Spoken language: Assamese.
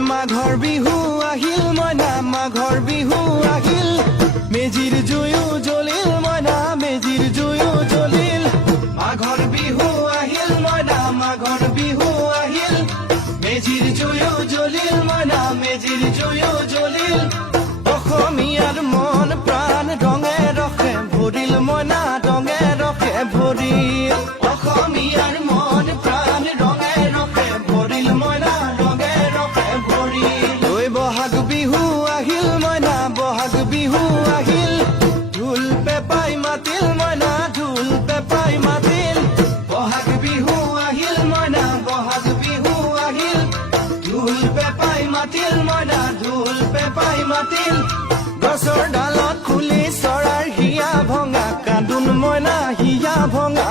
মাঘৰ বিহু আহিল মইনা মাঘৰ বিহু আহিল মেজিৰ জুয়ো জ্বলিল মইনা মেজিৰ জুয়ো জ্বলিল মাঘৰ বিহু আহিল মইনা মাঘৰ বিহু আহিল মেজিৰ জুয়ো জ্বলিল মইনা মেজিৰ জুয়ো জ্বলিল অসমীয়াৰ মন প্ৰাণ ৰঙে ৰখে ভৰিল মইনা ৰঙে ৰখে ভৰিল অসমীয়াৰ মন প্ৰাণ ৰঙে ৰখে ভৰিল মইনা ৰঙে ৰখে ভৰিল ঐ বহাগ বিহু আহিল মইনা বহাগ বিহু আহিল ঢোল পেপাই মাতিল মইনা ঢোল পেপাই মাতিল বহাগ বিহু আহিল মইনা বহাগ বিহু আহিল ঢোল পেপাই মাতিল মইনা ঢোল পেপাই মাতিল গছৰ ডালত খুলি চৰাৰ হিয়া ভঙা কান্দোন মইনা হিয়া ভঙা